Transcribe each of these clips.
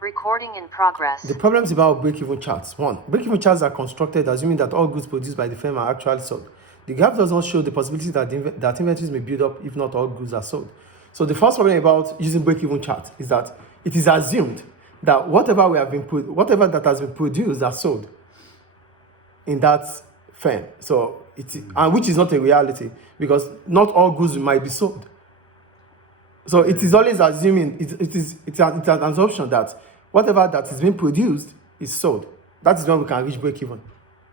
Recording in progress. The problems about break-even charts. 1. Break-even charts are constructed assuming that all goods produced by the firm are actually sold. The graph does not show the possibility that inventories may build up if not all goods are sold. So the first problem about using break-even chart is that it is assumed that whatever that has been produced are sold in that firm. So and which is not a reality because not all goods might be sold. So it is always assuming it's an assumption that whatever that is being produced is sold. That is when we can reach break-even.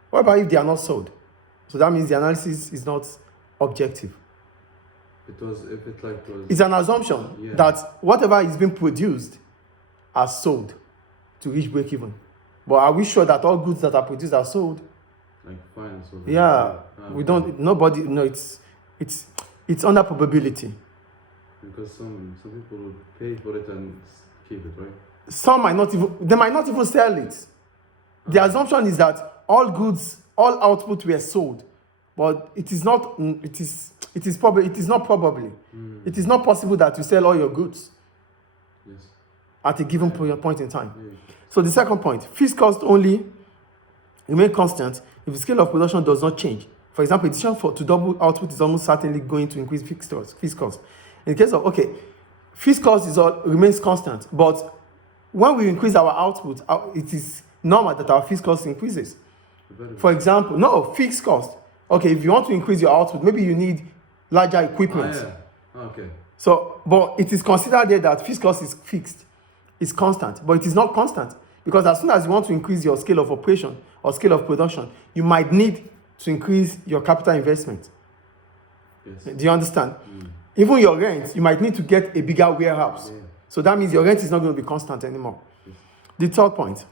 What about if they are not sold? So that means the analysis is not objective. It's an assumption that whatever is being produced are sold to reach break-even. But are we sure that all goods that are produced are sold? We don't. Nobody. No, it's under probability. Because some people would pay for it and keep it, right? Some might not even sell it. The assumption is that all goods, all output were sold, but it is not. It is not probably. It is not possible that you sell all your goods. Yes. At a given point in time. Yeah. So the second point, fixed cost only remain constant if the scale of production does not change. For example, a decision to double output is almost certainly going to increase fixed cost. In the case of, fixed cost remains constant, but when we increase our output, it is normal that our fixed cost increases. For example, fixed cost. Okay, if you want to increase your output, maybe you need larger equipment. Okay. So, but it is considered there that fixed cost is fixed, it's constant, but it is not constant because as soon as you want to increase your scale of operation or scale of production, you might need to increase your capital investment. Yes. Do you understand? Even your rent, you might need to get a bigger warehouse. Yeah. So that means your rent is not going to be constant anymore. Yes. The third point,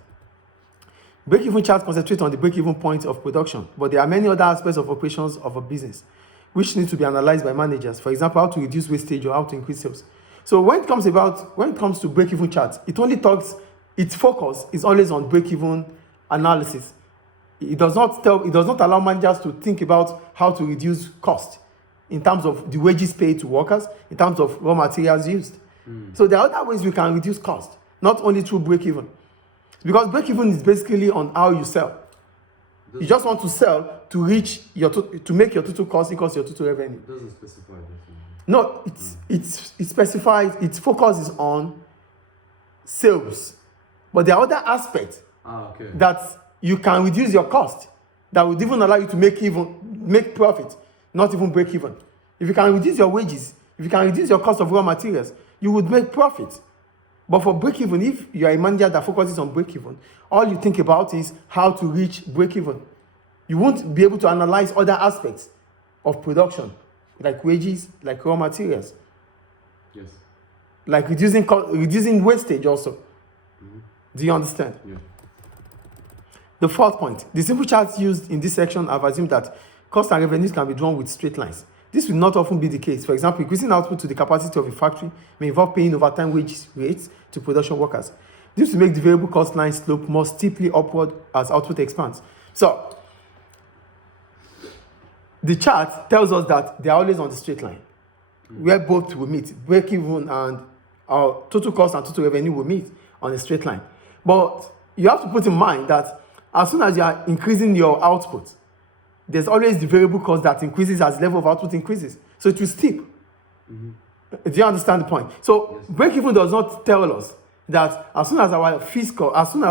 break-even charts concentrate on the break-even point of production, but there are many other aspects of operations of a business which need to be analyzed by managers. For example, how to reduce wastage or how to increase sales. So when it comes to break-even charts, its focus is always on break-even analysis. It does not allow managers to think about how to reduce cost in terms of the wages paid to workers, in terms of raw materials used. So there are other ways we can reduce cost, not only through break-even. Because break-even is basically on how you sell. You just want to sell to reach to make your total cost equals your total revenue. It doesn't specify this. No, it specifies, its focus is on sales. But there are other aspects that you can reduce your cost that would even allow you to make profit, not even break even. If you can reduce your wages, if you can reduce your cost of raw materials, you would make profit. But for break even, if you are a manager that focuses on break even, all you think about is how to reach break even. You won't be able to analyze other aspects of production, like wages, like raw materials. Yes. Like reducing wastage also. Do you understand? Yeah. The fourth point, the simple charts used in this section have assumed that costs and revenues can be drawn with straight lines. This will not often be the case. For example, increasing output to the capacity of a factory may involve paying overtime wage rates to production workers. This will make the variable cost line slope more steeply upward as output expands. So, the chart tells us that they are always on the straight line, where both will meet, break even and our total cost and total revenue will meet on a straight line. But you have to put in mind that as soon as you are increasing your output, there's always the variable cost that increases as the level of output increases. So it will steep. Do you understand the point? So break even does not tell us that as soon as our fiscal, as soon as